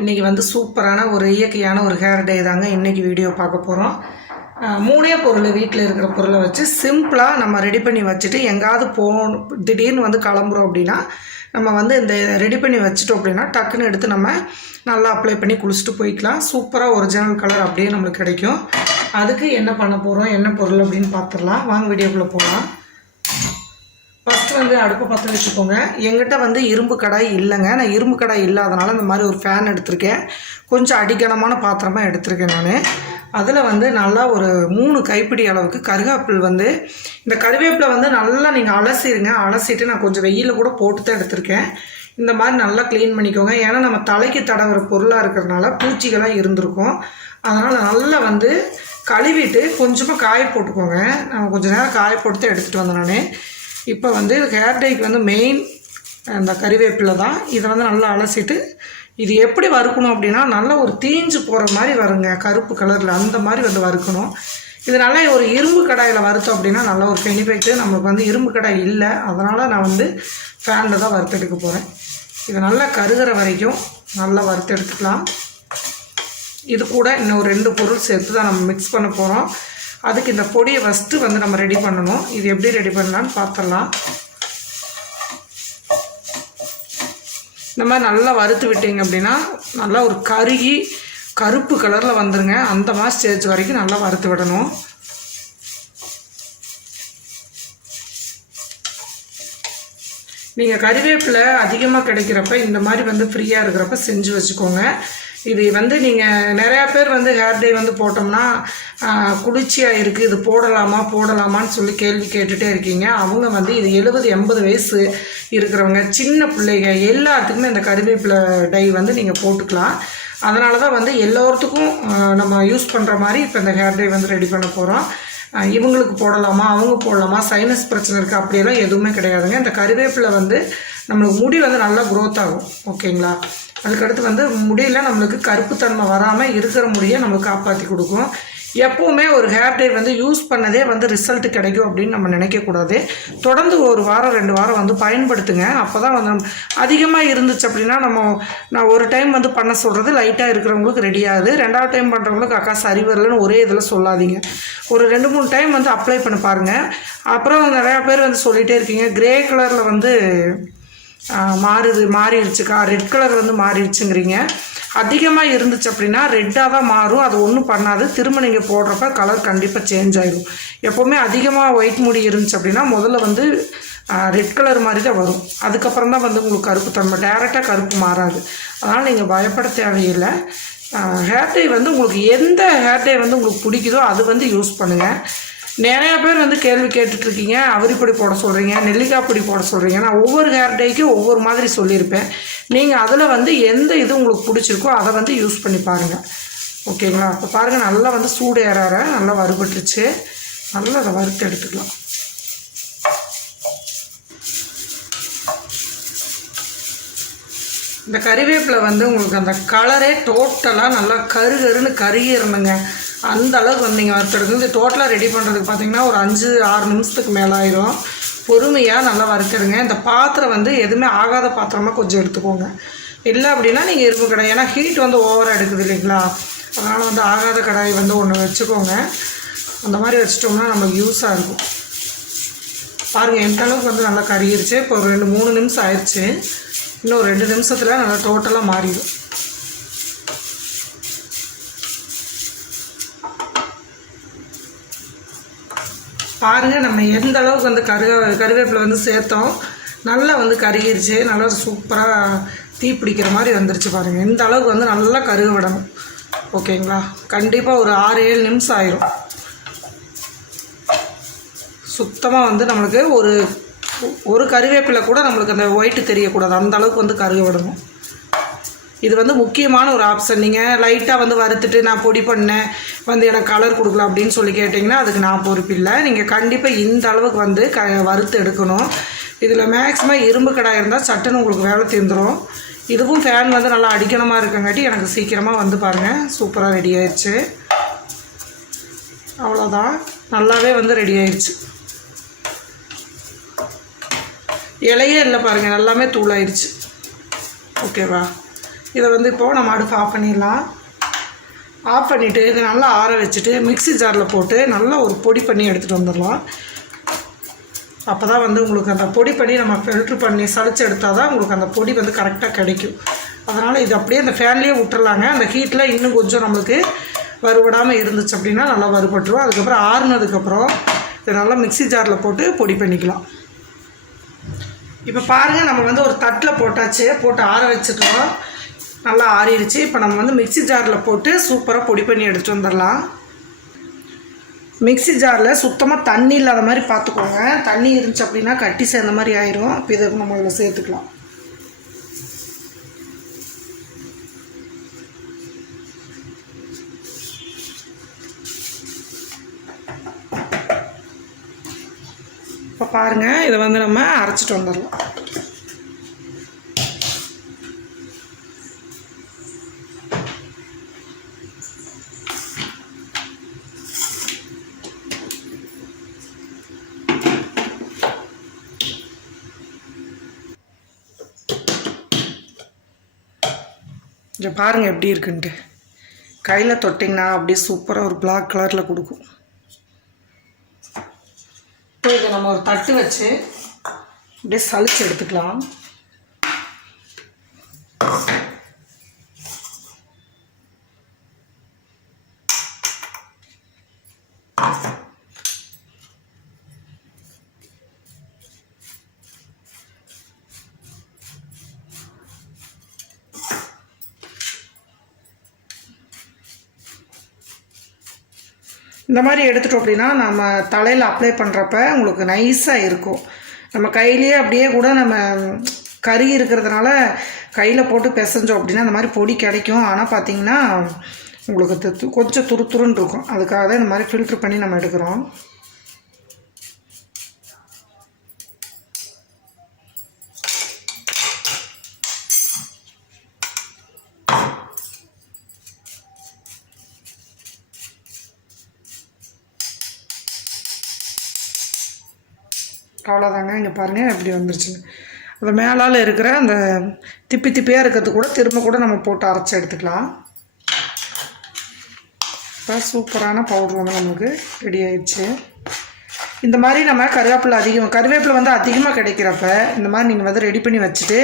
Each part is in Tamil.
இன்றைக்கி வந்து சூப்பரான ஒரு இயற்கையான ஒரு ஹேர் டே தாங்க இன்றைக்கி வீடியோ பார்க்க போகிறோம். மூணே பொருள், வீட்டில் இருக்கிற பொருளை வச்சு சிம்பிளாக நம்ம ரெடி பண்ணி வச்சுட்டு எங்காவது திடீர்னு வந்து கிளம்புறோம் அப்படின்னா நம்ம வந்து இந்த ரெடி பண்ணி வச்சுட்டோம் அப்படின்னா டக்குன்னு எடுத்து நம்ம நல்லா அப்ளை பண்ணி குளிச்சுட்டு போய்க்கலாம். சூப்பராக ஒரிஜினல் கலர் அப்படியே நம்மளுக்கு கிடைக்கும். அதுக்கு என்ன பண்ண போகிறோம், என்ன பொருள் அப்படின்னு பார்த்துடலாம். வாங்க வீடியோக்குள்ளே போகலாம். ஃபஸ்ட்டு வந்து அடுப்பை பற்ற வச்சுக்கோங்க. எங்கிட்ட வந்து இரும்பு கடாய் இல்லைங்க. நான் இரும்பு கடாய் இல்லாதனால இந்த மாதிரி ஒரு ஃபேன் எடுத்திருக்கேன். கொஞ்சம் அடிக்கனமான பாத்திரமாக எடுத்திருக்கேன் நான். அதில் வந்து நல்லா ஒரு 3 கைப்பிடி அளவுக்கு கருவேப்பில் வந்து, இந்த கருவேப்பிலை வந்து நல்லா நீங்கள் அலசிடுங்க. அலசிட்டு நான் கொஞ்சம் வெயிலில் கூட போட்டு தான் எடுத்திருக்கேன். இந்த மாதிரி நல்லா க்ளீன் பண்ணிக்கோங்க. ஏன்னா நம்ம தலைக்கு தடவுற பொருளாக இருக்கிறதுனால பூச்சிகளாக இருந்திருக்கும். அதனால் நல்லா வந்து கழுவிட்டு கொஞ்சமாக காய போட்டுக்கோங்க. நான் கொஞ்சம் நேரம் காய போட்டு எடுத்துகிட்டு வந்தேன் நான். இப்போ வந்து ஹேர் டைக்கு வந்து மெயின் அந்த கறிவேப்பிலை தான். இதை வந்து நல்லா அலசிட்டு இது எப்படி வறுக்கணும் அப்படின்னா நல்லா ஒரு தீஞ்சு போகிற மாதிரி வருங்க, கருப்பு கலரில் அந்த மாதிரி வந்து வறுக்கணும். இது நல்லா ஒரு இரும்பு கடாயில் வறுத்தோம் அப்படின்னா நல்லா ஒரு பெனிஃபிட்டு. நம்மளுக்கு வந்து இரும்பு கடாய் இல்லை, அதனால் நான் வந்து ஃபேனில் தான் வறுத்தெடுக்க போகிறேன். இதை நல்லா கருகிற வரைக்கும் நல்லா வறுத்தெடுத்துக்கலாம். இது கூட இன்னும் 2 பொருள் சேர்த்து தான் நம்ம மிக்ஸ் பண்ண போகிறோம். அதுக்கு இந்த பொடியை ஃபஸ்ட்டு வந்து நம்ம ரெடி பண்ணணும். இது எப்படி ரெடி பண்ணலான்னு பார்த்துடலாம். இந்த மாதிரி நல்லா வறுத்து விட்டீங்க அப்படின்னா நல்லா ஒரு கருகி கருப்பு கலரில் வந்துடுங்க. அந்த மாதிரி ஸ்டேஜ் வரைக்கும் நல்லா வறுத்து விடணும். நீங்கள் கறிவேப்பிலை அதிகமாக கிடைக்கிறப்ப இந்த மாதிரி வந்து ஃப்ரீயாக இருக்கிறப்ப செஞ்சு வச்சுக்கோங்க. இது வந்து நீங்கள் நிறையா பேர் வந்து ஹேர் டே வந்து போட்டோம்னா குளிர்ச்சியாக இருக்குது, இது போடலாமான்னு சொல்லி கேள்வி கேட்டுகிட்டே இருக்கீங்க. அவங்க வந்து இது 70-80 வயசு இருக்கிறவங்க, சின்ன பிள்ளைங்க எல்லாத்துக்குமே இந்த கறிவேப்பிலை டை வந்து நீங்கள் போட்டுக்கலாம். அதனால தான் வந்து எல்லோருத்துக்கும் நம்ம யூஸ் பண்ணுற மாதிரி இப்போ இந்த ஹேர் டை வந்து ரெடி பண்ண போகிறோம். இவங்களுக்கு போடலாமா, அவங்க போடலாமா, சைனஸ் பிரச்சனை இருக்குது அப்படியெல்லாம் எதுவுமே கிடையாதுங்க. இந்த கறிவேப்பிலை வந்து நம்மளுக்கு முடி வந்து நல்லா க்ரோத் ஆகும். ஓகேங்களா? அதுக்கடுத்து வந்து முடியில் நம்மளுக்கு கருப்புத்தன்மை வராமல் இருக்கிற முடியை நம்மளுக்கு காப்பாற்றி கொடுக்கும். எப்போவுமே ஒரு ஹேர் டை வந்து யூஸ் பண்ணதே வந்து ரிசல்ட் கிடைக்கும் அப்படின்னு நம்ம நினைக்கக்கூடாது. தொடர்ந்து 1 வாரம் 2 வாரம் வந்து பயன்படுத்துங்க. அப்போ தான் வந்து அதிகமாக இருந்துச்சு அப்படின்னா நான் ஒரு டைம் வந்து பண்ண சொல்கிறது லைட்டாக இருக்கிறவங்களுக்கு ரெடி ஆகுது. 2வது டைம் பண்ணுறவங்களுக்கு அக்கா சரி வரலன்னு ஒரே இதில் சொல்லாதீங்க. ஒரு 2-3 டைம் வந்து அப்ளை பண்ணி பாருங்கள். அப்புறம் நிறையா பேர் வந்து சொல்லிகிட்டே இருக்கீங்க கிரே கலரில் வந்து மாறிடுச்சுக்கா, ரெட் கலர் வந்து மாறிடுச்சுங்கிறீங்க. அதிகமாக இருந்துச்சு அப்படின்னா ரெட்டாக தான் மாறும். அது ஒன்றும் பண்ணாது. திரும்ப நீங்கள் போடுறப்ப கலர் கண்டிப்பாக சேஞ்ச் ஆகிடும். எப்போவுமே அதிகமாக ஒயிட் முடி இருந்துச்சு அப்படின்னா முதல்ல வந்து ரெட் கலர் மாதிரி தான் வரும். அதுக்கப்புறம் தான் வந்து உங்களுக்கு கருப்பு தன்மை, டேரெக்டாக கருப்பு மாறாது. அதனால் நீங்கள் பயப்பட தேவையில்லை. ஹேர் டை வந்து உங்களுக்கு எந்த ஹேர் டை வந்து உங்களுக்கு பிடிக்குதோ அது வந்து யூஸ் பண்ணுங்கள். நிறையா பேர் வந்து கேள்வி கேட்டுட்ருக்கீங்க, அவரிப்பொடி போட சொல்கிறீங்க, நெல்லிக்காய் பொடி போட சொல்கிறீங்க. நான் ஒவ்வொரு ஹேர் டைக்கும் ஒவ்வொரு மாதிரி சொல்லியிருப்பேன். நீங்கள் அதில் வந்து எந்த இது உங்களுக்கு பிடிச்சிருக்கோ அதை வந்து யூஸ் பண்ணி பாருங்கள். ஓகேங்களா? இப்போ பாருங்கள் நல்லா வந்து சூடு ஏற நல்லா வறுபட்டுருச்சு. நல்லா அதை வறுத்து எடுத்துக்கலாம். இந்த கறிவேப்பிலை வந்து உங்களுக்கு அந்த கலரே டோட்டலாக நல்லா கருகருன்னு கருகிடணுங்க. அந்த அளவுக்கு வந்து நீங்கள் வறுத்தெடுக்கணும். இது டோட்டலாக ரெடி பண்ணுறதுக்கு பார்த்தீங்கன்னா ஒரு 5-6 நிமிஷத்துக்கு மேலே ஆயிரும். பொறுமையாக நல்லா வறுத்தெடுங்க. இந்த பாத்திரம் வந்து எதுவுமே ஆகாத பாத்திரமாக கொஞ்சம் எடுத்துக்கோங்க. இல்லை அப்படின்னா நீங்கள் இரும்பு கடாய், ஏன்னா ஹீட் வந்து ஓவராக எடுக்குது இல்லைங்களா? அதனால் வந்து ஆகாத கடாய் வந்து ஒன்று வச்சுக்கோங்க. அந்த மாதிரி வச்சிட்டோம்னா நமக்கு யூஸாக இருக்கும். பாருங்கள் எந்த அளவுக்கு வந்து நல்லா கருகிருச்சு. இப்போ ஒரு 2-3 நிமிஷம் ஆயிடுச்சு. இன்னும் ஒரு 2 நிமிஷத்தில் நல்லா டோட்டலாக மாறிடும். பாருங்கள் நம்ம எந்த அளவுக்கு வந்து கருவேப்பிலை வந்து சேர்த்தோம். நல்லா வந்து கருகிருச்சு. நல்லா சூப்பராக தீ பிடிக்கிற மாதிரி வந்துருச்சு. பாருங்கள் இந்த அளவுக்கு வந்து நல்லா கருக விடணும். ஓகேங்களா? கண்டிப்பாக ஒரு 6-7 நிமிஷம் ஆயிரும். சுத்தமாக வந்து நம்மளுக்கு ஒரு கருவேப்பிலை கூட நம்மளுக்கு அந்த ஒயிட்டு தெரியக்கூடாது. அந்த அளவுக்கு வந்து கருக விடணும். இது வந்து முக்கியமான ஒரு ஆப்ஷன். நீங்கள் லைட்டாக வந்து வறுத்துட்டு நான் பொடி பண்ணேன் வந்து எனக்கு கலர் கொடுக்கலாம் அப்படின்னு சொல்லி கேட்டிங்கன்னா அதுக்கு நான் பொறுப்பில்லை. நீங்கள் கண்டிப்பாக இந்த அளவுக்கு வந்து வறுத்து எடுக்கணும். இதில் மேக்ஸிமம் இரும்பு கடாய் இருந்தால் சட்டுன்னு உங்களுக்கு வேலை தீர்ந்துடும். இதுவும் ஃபேன் வந்து நல்லா அடிக்கணமாக இருக்கங்காட்டி எனக்கு சீக்கிரமாக வந்து பாருங்கள் சூப்பராக ரெடி ஆயிடுச்சு. அவ்வளோதான், நல்லாவே வந்து ரெடி ஆயிடுச்சு. இலையே இல்லை பாருங்கள், எல்லாமே தூளாயிடுச்சு. ஓகேவா? இதை வந்து இப்போது நம்ம அடுப்பு ஆஃப் பண்ணிடலாம். ஆஃப் பண்ணிவிட்டு இதை நல்லா ஆற வச்சுட்டு மிக்ஸி ஜாரில் போட்டு நல்லா ஒரு பொடி பண்ணி எடுத்துகிட்டு வந்துடலாம். அப்போ தான் வந்து உங்களுக்கு அந்த பொடி பண்ணி நம்ம ஃபில்ட்ரு பண்ணி சளிச்சு எடுத்தால் தான் உங்களுக்கு அந்த பொடி வந்து கரெக்டாக கிடைக்கும். அதனால் இது அப்படியே அந்த ஃபேன்லேயே விட்டுறலாங்க. அந்த ஹீட்டில் இன்னும் கொஞ்சம் நம்மளுக்கு வறுபடாமல் இருந்துச்சு அப்படின்னா நல்லா வறுபட்டுரும். அதுக்கப்புறம் ஆறுனதுக்கப்புறம் இதை நல்லா மிக்ஸி ஜாரில் போட்டு பொடி பண்ணிக்கலாம். இப்போ பாருங்கள், நம்ம வந்து ஒரு தட்டில் போட்டாச்சு, போட்டு ஆற வச்சுட்டோம். நல்லா ஆறிடுச்சு. இப்போ நம்ம வந்து மிக்ஸி ஜாரில் போட்டு சூப்பராக பொடி பண்ணி எடுத்துகிட்டு வந்துடலாம். மிக்ஸி ஜாரில் சுத்தமாக தண்ணி இல்லாத மாதிரி பார்த்துக்கோங்க. தண்ணி இருந்துச்சு அப்படின்னா கட்டி சேர்ந்த மாதிரி ஆயிரும். இப்போ இதை நம்ம இதில் சேர்த்துக்கலாம். இப்போ பாருங்கள், இதை வந்து நம்ம அரைச்சிட்டு வந்துடலாம். இங்கே பாருங்கள் எப்படி இருக்குன்ட்டு. கையில் தொட்டிங்கன்னா அப்படியே சூப்பராக ஒரு பிளாக் கலரில் கொடுக்கும். இப்போ இதை நம்ம ஒரு தட்டு வச்சு அப்படியே சளிச்சு எடுத்துக்கலாம். இந்த மாதிரி எடுத்துட்டோம் அப்படின்னா நம்ம தலையில் அப்ளை பண்ணுறப்ப உங்களுக்கு நைஸாக இருக்கும். நம்ம கையிலேயே அப்படியே கூட நம்ம கறி இருக்கிறதுனால கையில் போட்டு பிசைஞ்சோம் அப்படின்னா அந்த மாதிரி பொடி கிடைக்கும். ஆனால் பார்த்திங்கன்னா உங்களுக்கு கொஞ்சம் துருத்துருன்னு இருக்கும். அதுக்காக தான் இந்த மாதிரி ஃபில்ட்ரு பண்ணி நம்ம எடுக்கிறோம். அவ்வளோதாங்க. இங்கே பாருங்கள் எப்படி வந்துருச்சுன்னு. அந்த மேலால் இருக்கிற அந்த திப்பி திப்பியாக இருக்கிறது கூட திரும்ப கூட நம்ம போட்டு அரைச்சி எடுத்துக்கலாம். இப்போ சூப்பரான பவுடர் வந்து நமக்கு ரெடி ஆயிடுச்சு. இந்த மாதிரி நம்ம கருவேப்பிலை வந்து அதிகமாக கிடைக்கிறப்ப இந்த மாதிரி நீங்கள் வந்து ரெடி பண்ணி வச்சுட்டு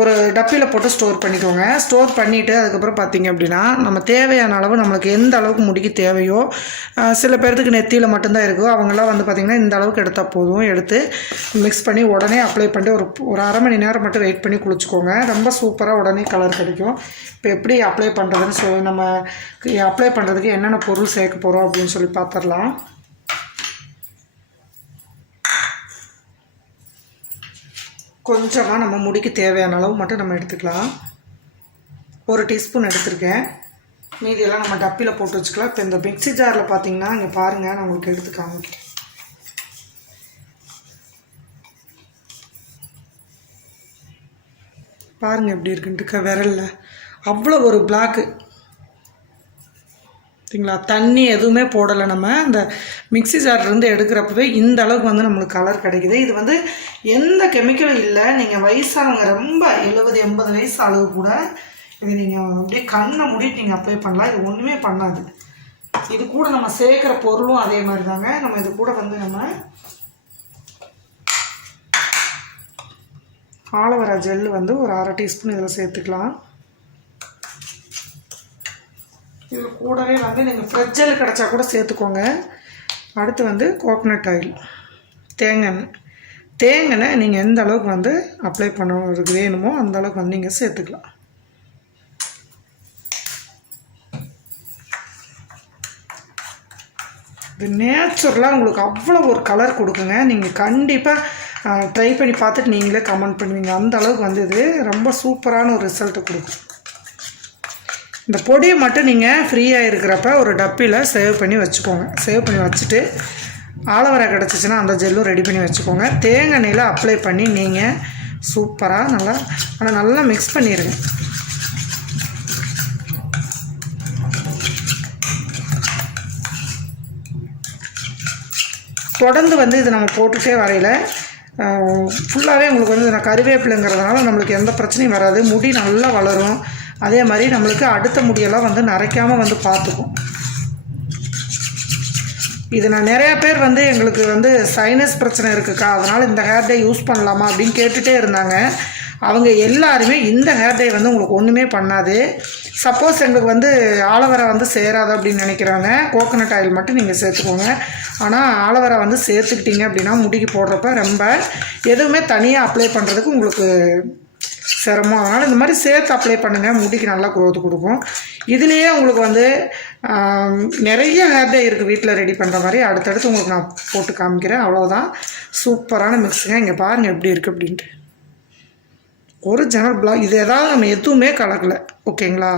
ஒரு டப்பியில் போட்டு ஸ்டோர் பண்ணிக்கோங்க. ஸ்டோர் பண்ணிவிட்டு அதுக்கப்புறம் பார்த்திங்க அப்படின்னா நம்ம தேவையான அளவு நம்மளுக்கு எந்த அளவுக்கு முடிக்கு தேவையோ, சில பேர்த்துக்கு நெத்தியில் மட்டும்தான் இருக்கோ அவங்களாம் வந்து பார்த்திங்கன்னா இந்த அளவுக்கு எடுத்தால் போதும். எடுத்து மிக்ஸ் பண்ணி உடனே அப்ளை பண்ணிட்டு ஒரு அரை மணி நேரம் மட்டும் வெயிட் பண்ணி குளிச்சுக்கோங்க. ரொம்ப சூப்பராக உடனே கலர் கிடைக்கும். இப்போ எப்படி அப்ளை பண்ணுறதுன்னு நம்ம அப்ளை பண்ணுறதுக்கு என்னென்ன பொருள் சேர்க்க போகிறோம் அப்படின்னு சொல்லி பார்த்துடலாம். கொஞ்சமாக நம்ம முடிக்கு தேவையான அளவு மட்டும் நம்ம எடுத்துக்கலாம். 1 டீஸ்பூன் எடுத்துருக்கேன். மீதியெல்லாம் நம்ம டப்பியில் போட்டு வச்சுக்கலாம். இப்போ இந்த மிக்ஸி ஜாரில் பார்த்தீங்கன்னா இங்கே பாருங்கள், நான் உங்களுக்கு எடுத்து காமிக்கிறேன். பாருங்கள் எப்படி இருக்குன்ட்டு விரலில் அவ்வளோ ஒரு பிளாக்கு சரிங்களா. தண்ணி எதுவுமே போடலை. நம்ம அந்த மிக்ஸி ஜார்லேருந்து எடுக்கிறப்பவே இந்த அளவுக்கு வந்து நம்மளுக்கு கலர் கிடைக்குது. இது வந்து எந்த கெமிக்கலும் இல்லை. நீங்கள் வயசானவங்க ரொம்ப 70-80 வயசு அளவு கூட இது நீங்கள் அப்படியே கண்ணை மூடிட்டு நீங்கள் அப்ளை பண்ணலாம். இது ஒன்றுமே பண்ணாது. இது கூட நம்ம சேர்க்குற பொருளும் அதே மாதிரி தாங்க. நம்ம இது கூட வந்து நம்ம ஆலோவேரா ஜெல்லு வந்து ஒரு 1/2 டீஸ்பூன் இதில் சேர்த்துக்கலாம். இது கூடவே வந்து நீங்கள் ஃப்ரெஷ் ஜெல் கிடச்சா கூட சேர்த்துக்கோங்க. அடுத்து வந்து கோகனட் ஆயில், தேங்காய் நீங்கள் எந்த அளவுக்கு வந்து அப்ளை பண்ணுறதுக்கு வேணுமோ அந்த அளவுக்கு வந்து நீங்கள் சேர்த்துக்கலாம். இது நேச்சுரலாக உங்களுக்கு அவ்வளோ ஒரு கலர் கொடுக்குங்க. நீங்கள் கண்டிப்பாக ட்ரை பண்ணி பார்த்துட்டு நீங்களே கமெண்ட் பண்ணுவீங்க. அந்த அளவுக்கு வந்து இது ரொம்ப சூப்பரான ஒரு ரிசல்ட்டு கொடுக்கும். இந்த பொடியை மட்டும் நீங்கள் ஃப்ரீயாக இருக்கிறப்ப ஒரு டப்பியில் சேவ் பண்ணி வச்சுக்கோங்க. சேவ் பண்ணி வச்சுட்டு ஆலோவேரா கிடச்சிச்சின்னா அந்த ஜெல்லும் ரெடி பண்ணி வச்சுக்கோங்க. தேங்காய் எண்ணெயில் அப்ளை பண்ணி நீங்கள் சூப்பராக நல்லா மிக்ஸ் பண்ணிடுங்க. தொடர்ந்து வந்து இது நம்ம போட்டுகிட்டே வரையில் ஃபுல்லாகவே உங்களுக்கு வந்து நான் கருவேப்பிலைங்கிறதுனால நம்மளுக்கு எந்த பிரச்சனையும் வராது. முடி நல்லா வளரும். அதே மாதிரி நம்மளுக்கு அடுத்த முடியெல்லாம் வந்து நரைக்காமல் வந்து பார்த்துக்கும். இது நான் நிறையா பேர் வந்து எங்களுக்கு வந்து சைனஸ் பிரச்சனை இருக்குக்கா, அதனால் இந்த ஹேர் டே யூஸ் பண்ணலாமா அப்படின்னு கேட்டுகிட்டே இருந்தாங்க. அவங்க எல்லாருமே இந்த ஹேர் டே வந்து உங்களுக்கு ஒன்றுமே பண்ணாது. சப்போஸ் எங்களுக்கு வந்து ஆலோவேரா வந்து சேராது அப்படின்னு நினைக்கிறாங்க, கோகோனட் ஆயில் மட்டும் நீங்கள் சேர்த்துக்கோங்க. ஆனால் ஆலோவேரா வந்து சேர்த்துக்கிட்டிங்க அப்படின்னா முடிக்கு போடுறப்ப ரொம்ப எதுவுமே தனியாக அப்ளை பண்ணுறதுக்கு உங்களுக்கு சிரமம். அதனால் இந்த மாதிரி சேர்த்து அப்ளை பண்ணுங்கள், முடிக்கு நல்லா க்ரோத் கொடுக்கும். இதுலேயே உங்களுக்கு வந்து நிறைய ஹேர் டே இருக்குது வீட்டில் ரெடி பண்ணுற மாதிரி. அடுத்தடுத்து உங்களுக்கு நான் போட்டு காமிக்கிறேன். அவ்வளோதான், சூப்பரான மிக்ஸுங்க. இங்கே பாருங்கள் எப்படி இருக்குது அப்படின்ட்டு. Original block. இது ஏதாவது நம்ம எதுவுமே கலக்கலை, ஓகேங்களா?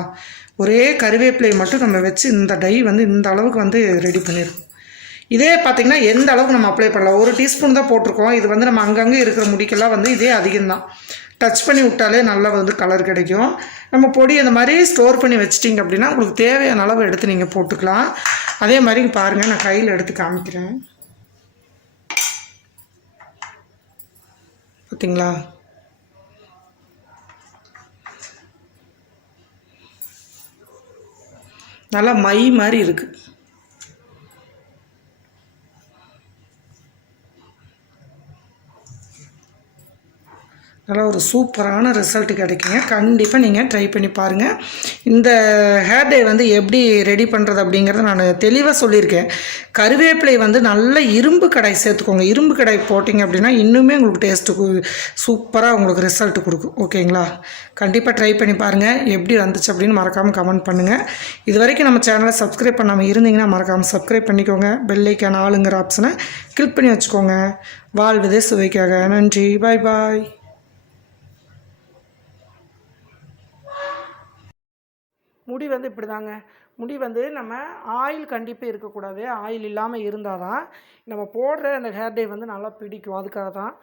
ஒரே கருவேப்பிலை மட்டும் நம்ம வச்சு இந்த டை வந்து இந்த அளவுக்கு வந்து ரெடி பண்ணியிருக்கோம். இதே பார்த்திங்கன்னா எந்த அளவுக்கு நம்ம அப்ளை பண்ணலாம், 1 டீஸ்பூன் தான் போட்டிருக்கோம். இது வந்து நம்ம அங்கங்கே இருக்கிற முடிக்கெல்லாம் வந்து இதே அதிகம்தான். டச் பண்ணி விட்டாலே நல்லா வந்து கலர் கிடைக்கும். நம்ம பொடி அந்த மாதிரி ஸ்டோர் பண்ணி வச்சிட்டிங்க அப்படின்னா உங்களுக்கு தேவையான அளவு எடுத்து நீங்கள் போட்டுக்கலாம். அதே மாதிரி பாருங்கள், நான் கையில் எடுத்து காமிக்கிறேன். பார்த்தீங்களா? நல்லா மை மாதிரி இருக்குது. நல்லா ஒரு சூப்பரான ரிசல்ட் கிடைக்குங்க. கண்டிப்பாக நீங்கள் ட்ரை பண்ணி பாருங்கள். இந்த ஹேர் டே வந்து எப்படி ரெடி பண்ணுறது அப்படிங்கிறத நான் தெளிவாக சொல்லியிருக்கேன். கருவேப்பிலை வந்து நல்ல இரும்பு கடாய் சேர்த்துக்கோங்க. இரும்பு கடாய் போட்டிங்க அப்படின்னா இன்னுமே உங்களுக்கு டேஸ்ட்டு சூப்பராக உங்களுக்கு ரிசல்ட் கொடுக்கும், ஓகேங்களா? கண்டிப்பாக ட்ரை பண்ணி பாருங்கள். எப்படி வந்துச்சு அப்படின்னு மறக்காமல் கமெண்ட் பண்ணுங்கள். இது வரைக்கும் நம்ம சேனலை சப்ஸ்கிரைப் பண்ணாமல் இருந்தீங்கன்னா மறக்காமல் சப்ஸ்கிரைப் பண்ணிக்கோங்க. பெல் ஐக்கான் ஆளுங்கிற ஆப்ஷனை கிளிக் பண்ணி வச்சுக்கோங்க. வாழ்வதே சுவைக்காக. நன்றி, பாய் பாய். முடி வந்து இப்படி தாங்க. முடி வந்து நம்ம ஆயில் கண்டிப்பாக இருக்கக்கூடாது. ஆயில் இல்லாமல் இருந்தால் தான் நம்ம போடுற அந்த ஹேர் டே வந்து நல்லா பிடிக்கும். அதுக்காக தான்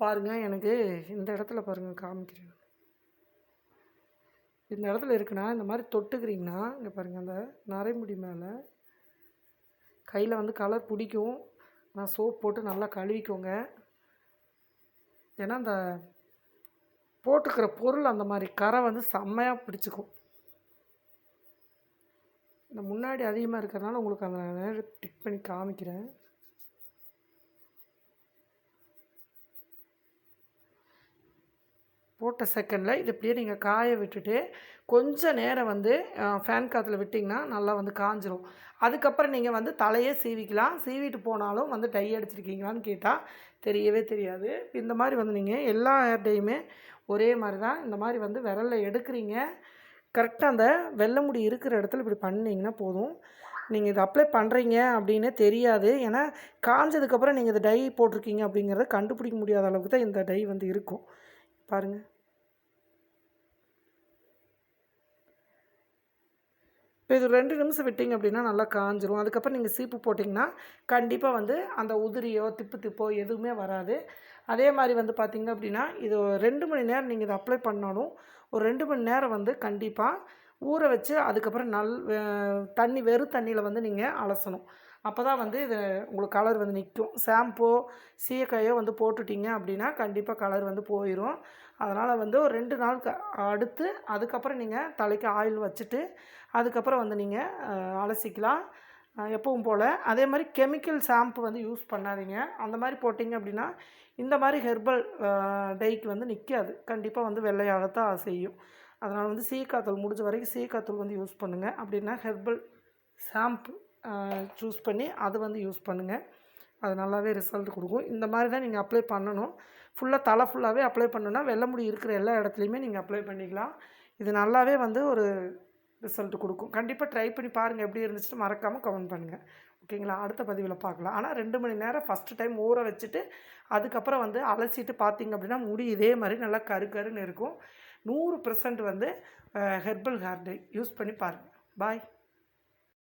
பாருங்கள், எனக்கு இந்த இடத்துல பாருங்கள் காமிக்கிறேன். இந்த இடத்துல இருக்குன்னா இந்த மாதிரி தொட்டுக்கிறீங்கன்னா இங்கே பாருங்கள், அந்த நரைமுடி மேலே கையில் வந்து கலர் பிடிக்கும். நான் சோப் போட்டு நல்லா கழுவிக்கோங்க. ஏன்னா அந்த போட்டுக்கிற பொருள் அந்த மாதிரி கரை வந்து செம்மையாக பிடிச்சிக்கும். இந்த முன்னாடி அதிகமாக இருக்கிறதுனால உங்களுக்கு அந்த நேரம் டிக் பண்ணி காமிக்கிறேன். போட்ட செகண்டில் இது இப்படியே நீங்கள் காய விட்டுட்டு கொஞ்சம் நேரம் வந்து ஃபேன் காற்றுல விட்டிங்கன்னா நல்லா வந்து காஞ்சிரும். அதுக்கப்புறம் நீங்கள் வந்து தலையே சீவிக்கலாம். சீவிட்டு போனாலும் வந்து டை அடிச்சிருக்கீங்களான்னு கேட்டால் தெரியவே தெரியாது. இந்த மாதிரி வந்து நீங்கள் எல்லா ஹேர் டேயுமே ஒரே மாதிரி தான். இந்த மாதிரி வந்து விரலில் எடுக்கிறீங்க, கரெக்டாக அந்த வெள்ளை முடி இருக்கிற இடத்துல இப்படி பண்ணிங்கன்னா போதும். நீங்கள் இதை அப்ளை பண்ணுறீங்க அப்படின்னே தெரியாது. ஏன்னா காஞ்சதுக்கப்புறம் நீங்கள் இதை டை போட்டிருக்கீங்க அப்படிங்கிறத கண்டுபிடிக்க முடியாத அளவுக்கு தான் இந்த டை வந்து இருக்கும். பாருங்கள், இப்போ இது 2 நிமிஷம் விட்டிங்க அப்படின்னா நல்லா காஞ்சிரும். அதுக்கப்புறம் நீங்கள் சீப்பு போட்டிங்கன்னா கண்டிப்பாக வந்து அந்த உதிரியோ திப்போ எதுவுமே வராது. அதே மாதிரி வந்து பார்த்திங்க அப்படின்னா இது 2 மணி நேரம் நீங்கள் இதை அப்ளை பண்ணாலும் ஒரு 2 மணி நேரம் வந்து கண்டிப்பாக ஊற வச்சு அதுக்கப்புறம் தண்ணி வெறும் தண்ணியில் வந்து நீங்கள் அலசணும். அப்போ தான் வந்து இது உங்களுக்கு கலர் வந்து நிற்கும். ஷாம்போ சீயக்காயோ வந்து போட்டுட்டிங்க அப்படின்னா கண்டிப்பாக கலர் வந்து போயிடும். அதனால் வந்து ஒரு 2 நாள் அடுத்து அதுக்கப்புறம் நீங்கள் தலைக்கு ஆயில் வச்சுட்டு அதுக்கப்புறம் வந்து நீங்கள் அலசிக்கலாம் எப்பவும் போல். அதே மாதிரி கெமிக்கல் ஷாம்பு வந்து யூஸ் பண்ணாதீங்க. அந்த மாதிரி போட்டிங்க அப்படின்னா இந்த மாதிரி ஹெர்பல் டைக்கு வந்து நிற்காது, கண்டிப்பாக வந்து வெள்ளையாகத்தான் செய்யும். அதனால் வந்து சீக்காத்தூள் முடிஞ்ச வரைக்கும் சீக்காத்தூள் வந்து யூஸ் பண்ணுங்கள். அப்படின்னா ஹெர்பல் ஷாம்பு சூஸ் பண்ணி அது வந்து யூஸ் பண்ணுங்கள். அது நல்லாவே ரிசல்ட் கொடுக்கும். இந்த மாதிரி தான் நீங்கள் அப்ளை பண்ணணும். ஃபுல்லாக தலை ஃபுல்லாகவே அப்ளை பண்ணணுன்னா வெள்ளை முடி இருக்கிற எல்லா இடத்துலையுமே நீங்கள் அப்ளை பண்ணிக்கலாம். இது நல்லாவே வந்து ஒரு ரிசல்ட் கொடுக்கும். கண்டிப்பாக ட்ரை பண்ணி பாருங்கள், எப்படி இருந்துச்சுன்னு மறக்காமல் கமெண்ட் பண்ணுங்கள், ஓகேங்களா? அடுத்த பதிவில் பார்க்கலாம். ஆனால் 2 மணி நேரம் ஃபஸ்ட்டு டைம் ஊற வச்சுட்டு அதுக்கப்புறம் வந்து அலசிட்டு பார்த்திங்க அப்படின்னா முடி இதே மாதிரி நல்லா கருன்னு இருக்கும். 100% வந்து ஹெர்பல் ஹேர் டை யூஸ் பண்ணி பாருங்கள். பாய்.